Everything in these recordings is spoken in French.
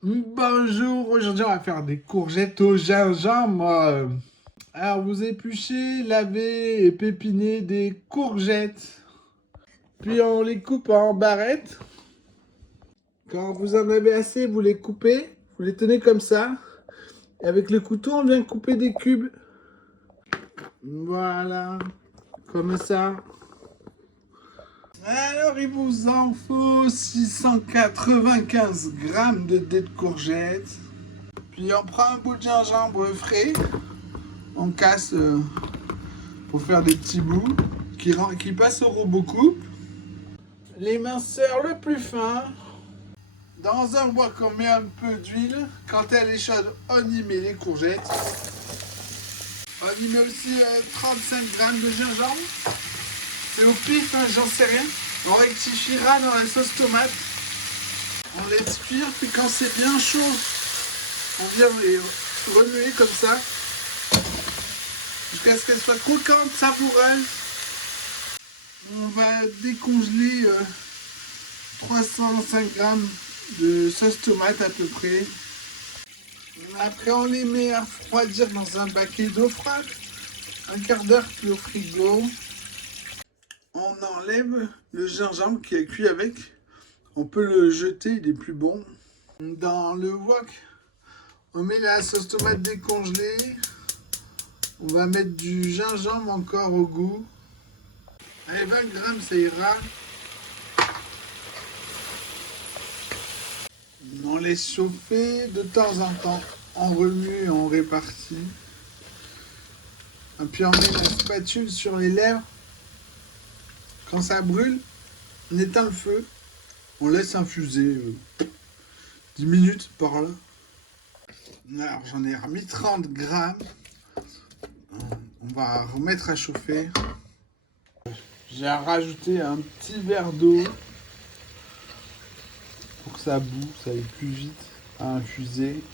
Bonjour, aujourd'hui on va faire des courgettes au gingembre. Alors vous épluchez, lavez et pépinez des courgettes. Puis on les coupe en barrettes. Quand vous en avez assez, vous les coupez. Vous les tenez comme ça. Et avec le couteau, on vient couper des cubes. Voilà, comme ça. Alors il vous en faut 695 grammes de dés de courgettes. Puis on prend un bout de gingembre frais. On casse pour faire des petits bouts qui passent au robot coupe. L'éminceur le plus fin. Dans un wok, on met un peu d'huile. Quand elle est chaude, on y met les courgettes. On y met aussi 35 grammes de gingembre. C'est au pif, hein, j'en sais rien. On rectifiera dans la sauce tomate. On laisse cuire, puis quand c'est bien chaud, on vient les remuer comme ça. Jusqu'à ce qu'elle soit croquante, savoureuse. On va décongeler 305 grammes de sauce tomate à peu près. Après, on les met à refroidir dans un baquet d'eau froide. Un quart d'heure puis au frigo. On enlève le gingembre qui est cuit avec. On peut le jeter, il est plus bon. Dans le wok, on met la sauce tomate décongelée. On va mettre du gingembre encore au goût. Allez, 20 grammes, ça ira. On laisse chauffer de temps en temps. On remue et on répartit. Et puis on met la spatule sur les lèvres. Quand ça brûle, on éteint le feu. On laisse infuser 10 minutes par là. Alors j'en ai remis 30 grammes. On va remettre à chauffer. J'ai rajouté un petit verre d'eau pour que ça boue, ça aille plus vite à infuser.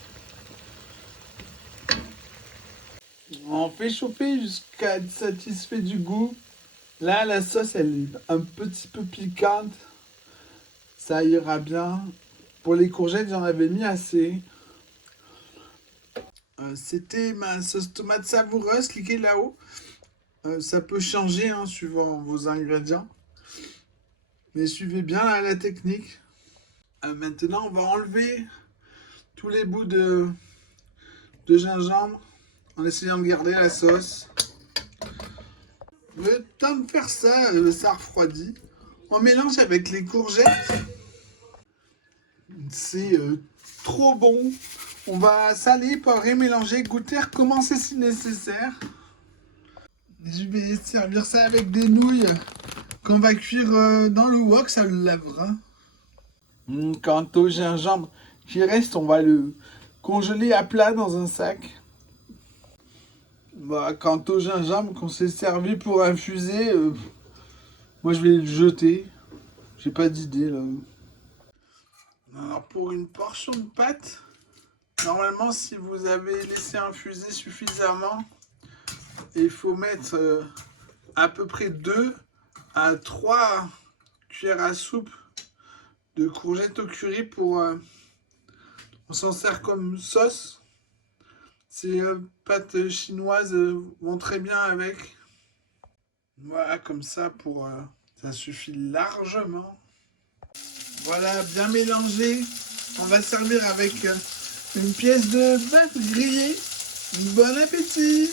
On fait chauffer jusqu'à être satisfait du goût. Là, la sauce, elle est un petit peu piquante. Ça ira bien. Pour les courgettes, j'en avais mis assez. C'était ma sauce tomate savoureuse. Cliquez là-haut. Ça peut changer hein, suivant vos ingrédients. Mais suivez bien la technique. Maintenant, on va enlever tous les bouts de gingembre en essayant de garder la sauce. Le temps de faire ça, ça refroidit. On mélange avec les courgettes. C'est trop bon. On va saler, poivrer, mélanger, goûter, recommencer si nécessaire. Je vais servir ça avec des nouilles qu'on va cuire dans le wok, ça le lavera. Quant au gingembre qui reste, on va le congeler à plat dans un sac. Bah, quant au gingembre qu'on s'est servi pour infuser, moi je vais le jeter. J'ai pas d'idée là. Alors pour une portion de pâte, normalement si vous avez laissé infuser suffisamment, il faut mettre à peu près 2 à 3 cuillères à soupe de courgettes au curry pour... on s'en sert comme sauce. Ces pâtes chinoises vont très bien avec. Voilà, comme ça, pour ça suffit largement. Voilà, bien mélangé. On va servir avec une pièce de bœuf grillé. Bon appétit!